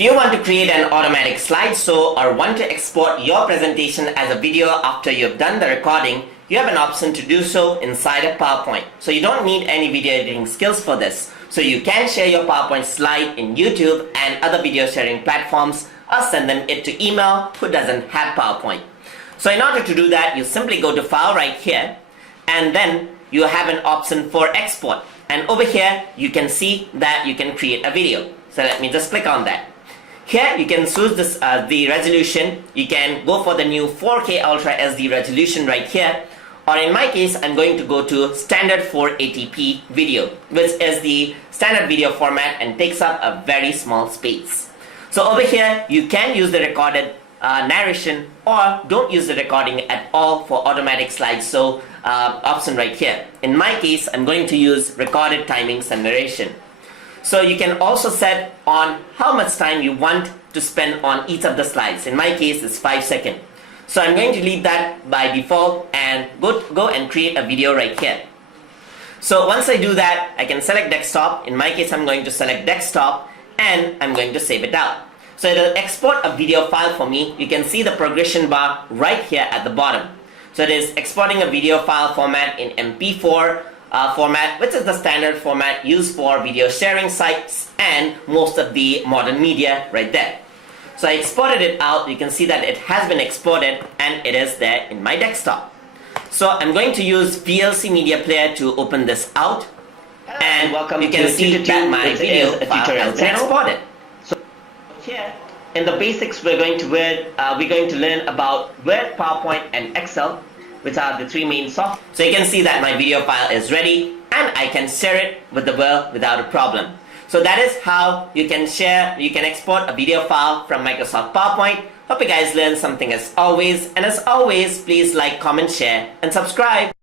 If you want to create an automatic slideshow or want to export your presentation as a video after you've done the recording, you have an option to do so inside of PowerPoint. So you don't need any video editing skills for this. So you can share your PowerPoint slide in YouTube and other video sharing platforms, or send them it to email who doesn't have PowerPoint. So in order to do that, you simply go to File right here, and then you have an option for Export. And over here, you can see that you can create a video. So let me just click on that. Here you can choose this, the resolution. You can go for the new 4K Ultra SD resolution right here. Or in my case, I'm going to go to standard 480p video, which is the standard video format and takes up a very small space. So over here, you can use the recorded narration, or don't use the recording at all for automatic slideshow option right here. In my case, I'm going to use recorded timings and narration. So you can also set on how much time you want to spend on each of the slides. In my case, it's 5 seconds. So I'm going to leave that by default and go and create a video right here. So once I do that, I can select desktop. In my case, I'm going to select desktop and I'm going to save it out. So it'll export a video file for me. You can see the progression bar right here at the bottom. So it is exporting a video file format in MP4 format, which is the standard format used for video sharing sites and most of the modern media right there. So I exported it out. You can see that it has been exported and it is there in my desktop. So I'm going to use VLC Media Player to open this out. And welcome, you can see that my video file has been exported. So here in the basics, we're going to learn about Word, PowerPoint, and Excel, which are the three main software. So you can see that my video file is ready and I can share it with the world without a problem. So that is how you can export a video file from Microsoft PowerPoint. Hope you guys learned something as always. And as always, please like, comment, share, and subscribe.